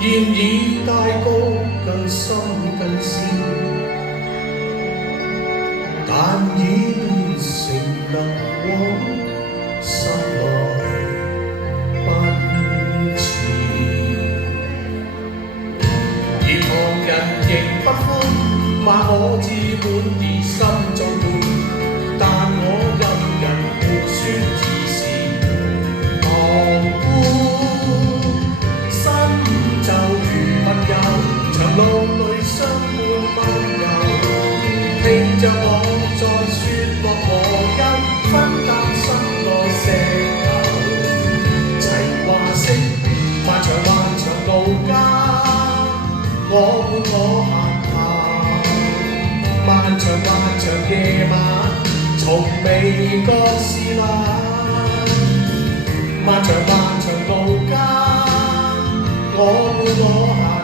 現已大高更深更深，但已變成能往心內奔馳。而旁人仍不歡，罵我自滿已心中悶，但我任人胡說自是當官。身就如密友，長路裏相伴漫遊，聽着我在説樂和憂，分擔心愛石頭。齊話聲，漫長漫長路間，我伴我閒談，漫長漫長夜晚，從未覺是冷。漫長漫長路間，我伴我閒